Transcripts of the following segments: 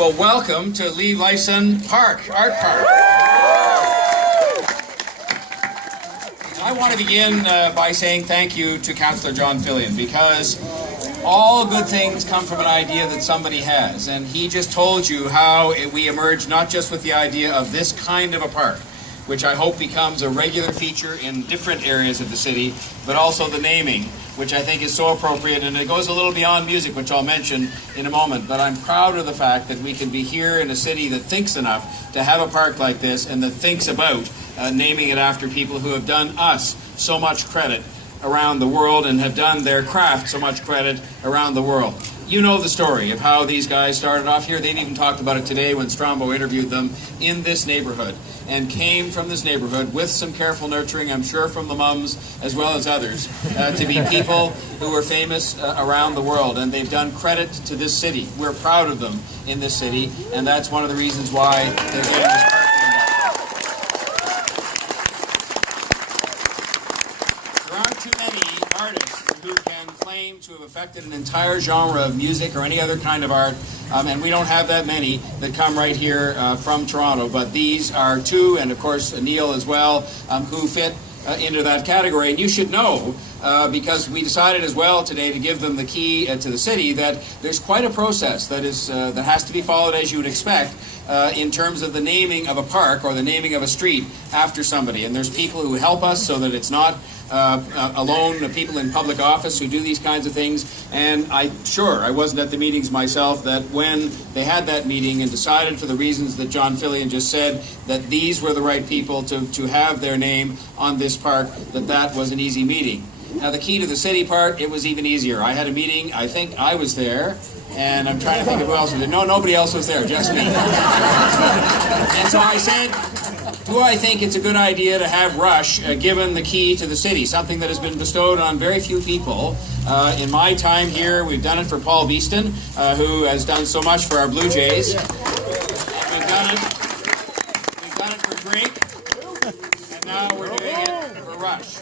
Well, welcome to Lee Lifeson Art Park. I want to begin by saying thank you to Councillor John Fillion, because all good things come from an idea that somebody has, and he just told you how we emerged not just with the idea of this kind of a park, which I hope becomes a regular feature in different areas of the city, but also the naming, which I think is so appropriate, and it goes a little beyond music, which I'll mention in a moment. But I'm proud of the fact that we can be here in a city that thinks enough to have a park like this, and that thinks about naming it after people who have done us so much credit around the world and have done their craft so much credit around the world. You know the story of how these guys started off here. They'd even talked about it today when Strombo interviewed them, in this neighborhood, and came from this neighborhood with some careful nurturing, I'm sure, from the mums as well as others, to be people who were famous around the world, and they've done credit to this city. We're proud of them in this city, and that's one of the reasons why they're getting this park. There aren't too many artists who can claim to have affected an entire genre of music or any other kind of art, and we don't have that many that come right here from Toronto, but these are two, and of course Neil as well, who fit into that category. And you should know, because we decided as well today to give them the key to the city, that there's quite a process that has to be followed, as you would expect, in terms of the naming of a park or the naming of a street after somebody. And there's people who help us so that it's not alone people in public office who do these kinds of things. And I wasn't at the meetings myself, that when they had that meeting and decided, for the reasons that John Fillion just said, that these were the right people to have their name on this park, that was an easy meeting. Now, the key to the city part, it was even easier. I had a meeting, I think I was there, and I'm trying to think of who else was there. No, nobody else was there, just me. And so I said, do I think it's a good idea to have Rush given the key to the city, something that has been bestowed on very few people. In my time here, we've done it for Paul Beeston, who has done so much for our Blue Jays. And we've done it for Drake, and now we're doing it for Rush.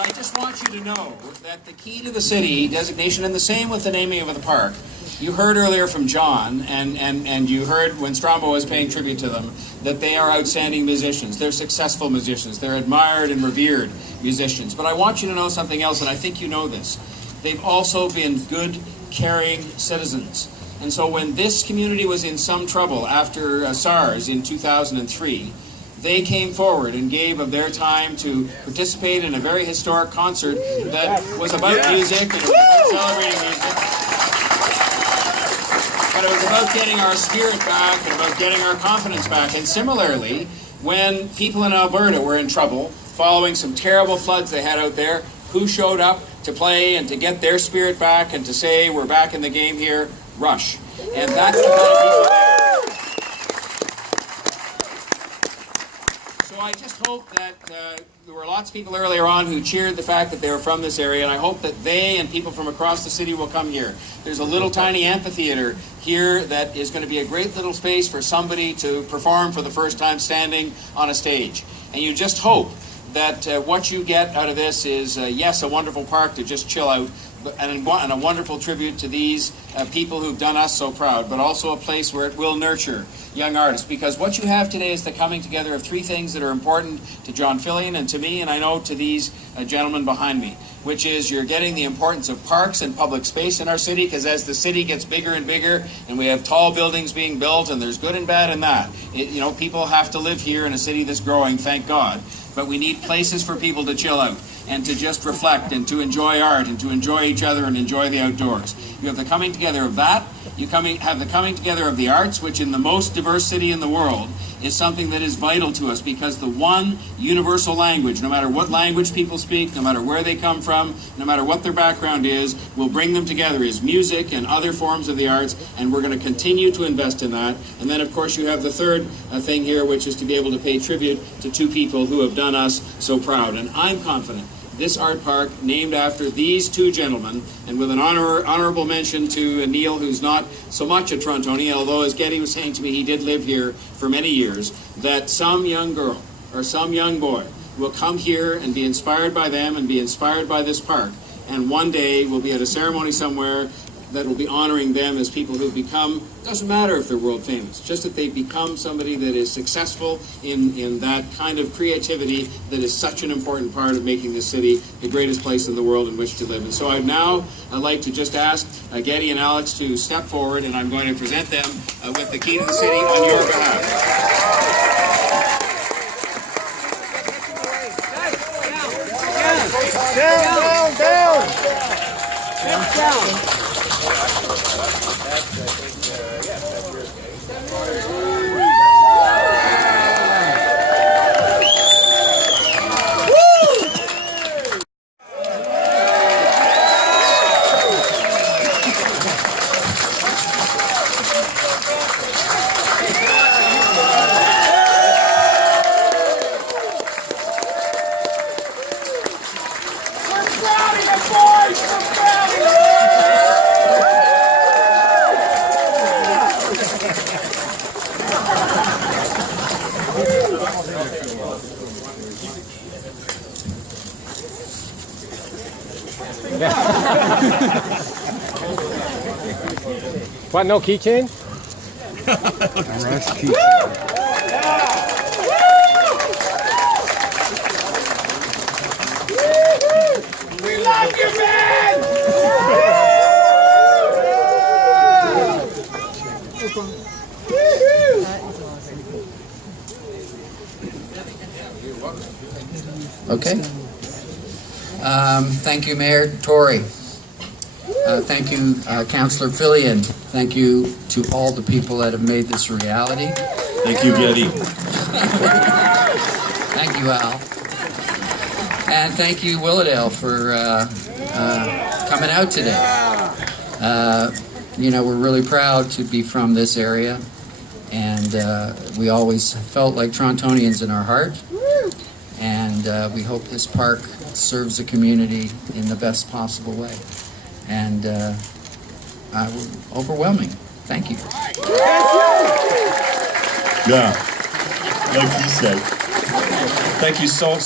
I just want you to know that the key to the city designation, and the same with the naming of the park, you heard earlier from John, and you heard when Strombo was paying tribute to them, that they are outstanding musicians. They're successful musicians. They're admired and revered musicians. But I want you to know something else, and I think you know this. They've also been good, caring citizens. And so when this community was in some trouble after SARS in 2003, they came forward and gave of their time to participate in a very historic concert that was about music, and it was about celebrating music. But it was about getting our spirit back and about getting our confidence back. And similarly, when people in Alberta were in trouble, following some terrible floods they had out there, who showed up to play and to get their spirit back and to say, we're back in the game here? Rush. And that's the kind of people there. So I just hope that there were lots of people earlier on who cheered the fact that they were from this area, and I hope that they and people from across the city will come here. There's a little tiny amphitheater here that is going to be a great little space for somebody to perform for the first time standing on a stage. And you just hope that what you get out of this is, yes, a wonderful park to just chill out, and a wonderful tribute to these people who've done us so proud, but also a place where it will nurture young artists. Because what you have today is the coming together of three things that are important to John Fillion and to me, and I know to these gentlemen behind me, which is you're getting the importance of parks and public space in our city, because as the city gets bigger and bigger, and we have tall buildings being built, and there's good and bad in that. People have to live here in a city that's growing, thank God, but we need places for people to chill out and to just reflect and to enjoy art and to enjoy each other and enjoy the outdoors. You have the coming together of that. You have the coming together of the arts, which in the most diverse city in the world is something that is vital to us, because the one universal language, no matter what language people speak, no matter where they come from, no matter what their background is, will bring them together, is music and other forms of the arts, and we're going to continue to invest in that. And then, of course, you have the third thing here, which is to be able to pay tribute to two people who have done us so proud. And I'm confident this art park, named after these two gentlemen, and with an honorable mention to Neil, who's not so much a Torontonian, although, as Geddy was saying to me, he did live here for many years, that some young girl or some young boy will come here and be inspired by them and be inspired by this park. And one day we'll be at a ceremony somewhere that will be honoring them as people who've become, doesn't matter if they're world famous, just that they've become somebody that is successful in that kind of creativity that is such an important part of making this city the greatest place in the world in which to live. And so I'd like to just ask Geddy and Alex to step forward, and I'm going to present them with the key to the city on your behalf. Down. What, no keychain? We love you, man! Okay. Thank you, Mayor Tory. Thank you, Councillor Fillion. Thank you to all the people that have made this a reality. Thank you, Geddy. Thank you, Al. And thank you, Willowdale, for coming out today. You know, we're really proud to be from this area, and we always felt like Torontonians in our heart. And we hope this park serves the community in the best possible way. And overwhelming. Thank you. Yeah, like he said. Thank you so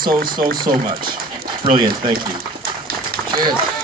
much. Brilliant, thank you. Cheers.